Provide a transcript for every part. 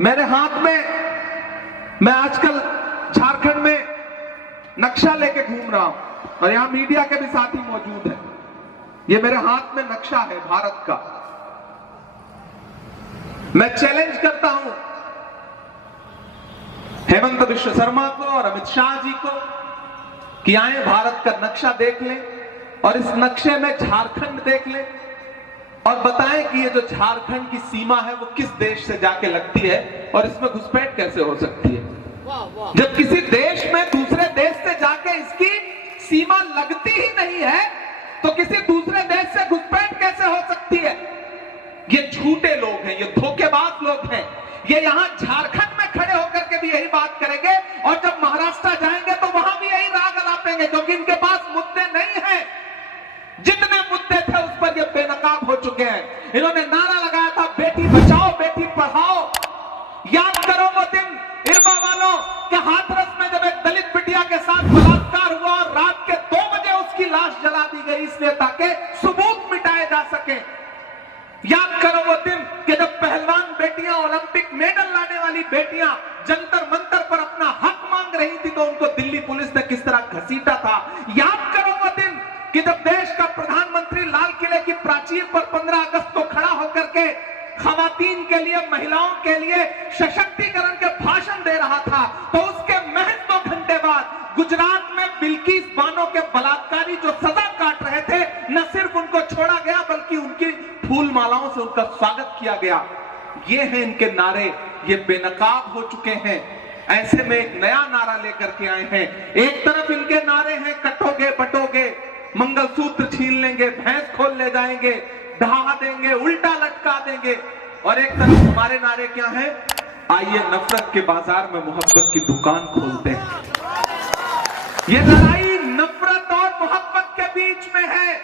मेरे हाथ में, मैं आजकल झारखंड में नक्शा लेके घूम रहा हूं और यहां मीडिया के भी साथी मौजूद हैं। ये मेरे हाथ में नक्शा है भारत का। मैं चैलेंज करता हूं हेमंत बिश्व शर्मा को और अमित शाह जी को कि आए भारत का नक्शा देख लें और इस नक्शे में झारखंड देख लें और बताएं कि ये जो झारखंड की सीमा है वो किस देश से जाके लगती है और इसमें घुसपैठ कैसे हो सकती है। जब किसी देश में दूसरे देश से जाके इसकी सीमा लगती ही नहीं है तो किसी दूसरे देश से घुसपैठ कैसे हो सकती है। ये झूठे लोग हैं, ये धोखेबाज लोग हैं। ये यहां झारखंड में खड़े होकर के भी यही बात करेंगे और जब महाराष्ट्र जाएंगे तो वहां भी यही राग अलापेंगे, क्योंकि इनके पास मुद्दे नहीं है। जितने मुद्दे थे उस पर ये बेनकाब हो चुके हैं। इन्होंने नारा लगाया था बेटी बचाओ बेटी पढ़ाओ। याद करो वो दिन इरबा वालों के हाथरस में जब एक दलित बिटिया के साथ बलात्कार हुआ और रात के 2 बजे उसकी लाश जला दी गई, इसलिए ताकि सबूत मिटाए जा सके। याद करो वो दिन कि जब पहलवान बेटियां, ओलंपिक मेडल लाने वाली बेटियां जंतर मंतर पर अपना हक मांग रही थी तो उनको दिल्ली पुलिस ने किस तरह घसीटा था। याद करो वो दिन कि जब देश का प्रधानमंत्री लाल किले की प्राचीर पर 15 अगस्त को खड़ा होकर के खवातीन के लिए, महिलाओं के लिए सशक्तिकरण के भाषण दे रहा था, तो उसके महज 2 घंटे बाद गुजरात में बिल्किस बानो के बलात्कारी जो सजा काट रहे थे, न सिर्फ उनको छोड़ा गया बल्कि उनकी फूल मालाओं से उनका स्वागत किया गया। ये हैं इनके नारे, ये बेनकाब हो चुके हैं। ऐसे में एक नया नारा लेकर के आए हैं। एक तरफ इनके नारे हैं कटोगे बटोगे, मंगलसूत्र छीन लेंगे, भैंस खोल ले जाएंगे, ढहा देंगे, उल्टा लटका देंगे, और एक तरफ हमारे नारे क्या हैं, आइए नफरत के बाजार में मोहब्बत की दुकान खोलते हैं। ये लड़ाई नफरत और मोहब्बत के बीच में है।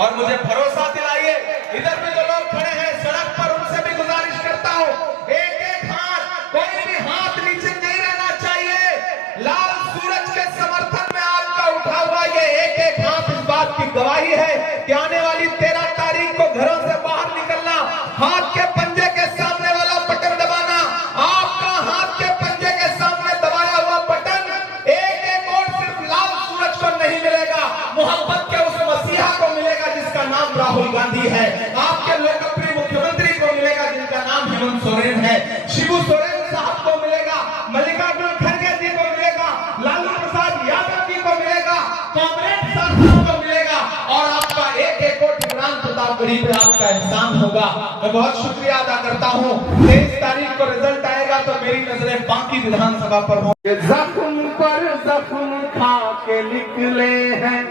और मुझे भरोसा दिलाइए, इधर में जो लोग खड़े हैं सड़क पर, उनसे भी गुजारिश करता हूं, एक एक हाथ, कोई भी हाथ नीचे नहीं रहना चाहिए। लाल सूरज के समर्थन में आज का उठा हुआ ये एक एक हाथ इस बात की गवाही है कि आने वाली 13 तारीख को घरों से बाहर निकलना, हाथ के पंजे के सामने वाला बटन दबाना, आपका हाथ के पंजे के सामने दबाया हुआ बटन एक एक और सिर्फ लाल सूरज को नहीं मिलेगा, मोहब्बत के उस मसीहा को मिलेगा जिसका नाम राहुल गांधी है, आपके लोकप्रिय मुख्यमंत्री को मिलेगा जिनका नाम हेमंत सोरेन है, शिबू सोरेन साहब को मिलेगा, मल्लिकार्जुन खड़गे जी को मिलेगा, लालू प्रसाद यादव जी को मिलेगा, कांग्रेस साथियों को मिलेगा, और आपका एक एक वोट इमरान प्रताप गरीब पे आपका एहसान होगा। मैं बहुत शुक्रिया अदा करता हूँ। 23 तारीख को रिजल्ट आएगा तो मेरी नजरें बाकी विधानसभा पर होंगे। जख्म पर जख्म खा के निकले हैं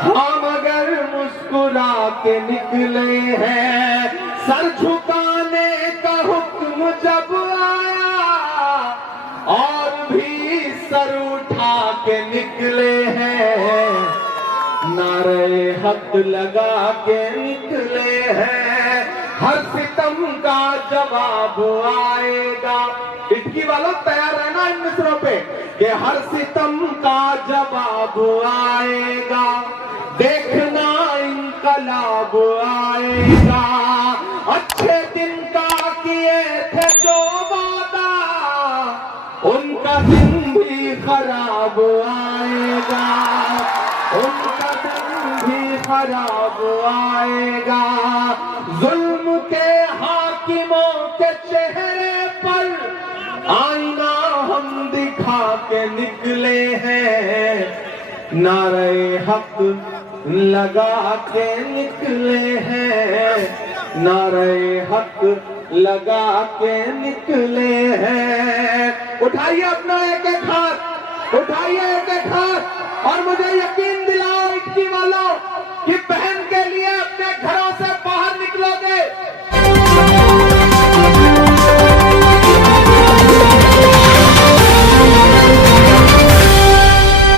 हम, अगर मुस्कुरा के निकले हैं, सर झुकाने का हुक्म जब आया और भी सर उठा के निकले हैं, नारे हक लगा के निकले हैं, हर सितम का जवाब आएगा। इटकी वालों तैयार रहना इन मिसरों पे कि हर सितम का जवाब आएगा, देखना इनकलाब आएगा, अच्छे दिन का किए थे जो वादा उनका दिन भी खराब आएगा, उनका दिन भी खराब आएगा। जुल्म के हाकिमों के चेहरे पर आईना हम दिखा के निकले हैं, नारे हक लगा के निकले हैं, नारे हक लगा के निकले हैं। उठाइए अपना एक एक हाथ, उठाइए एक एक हाथ और मुझे यकीन दिला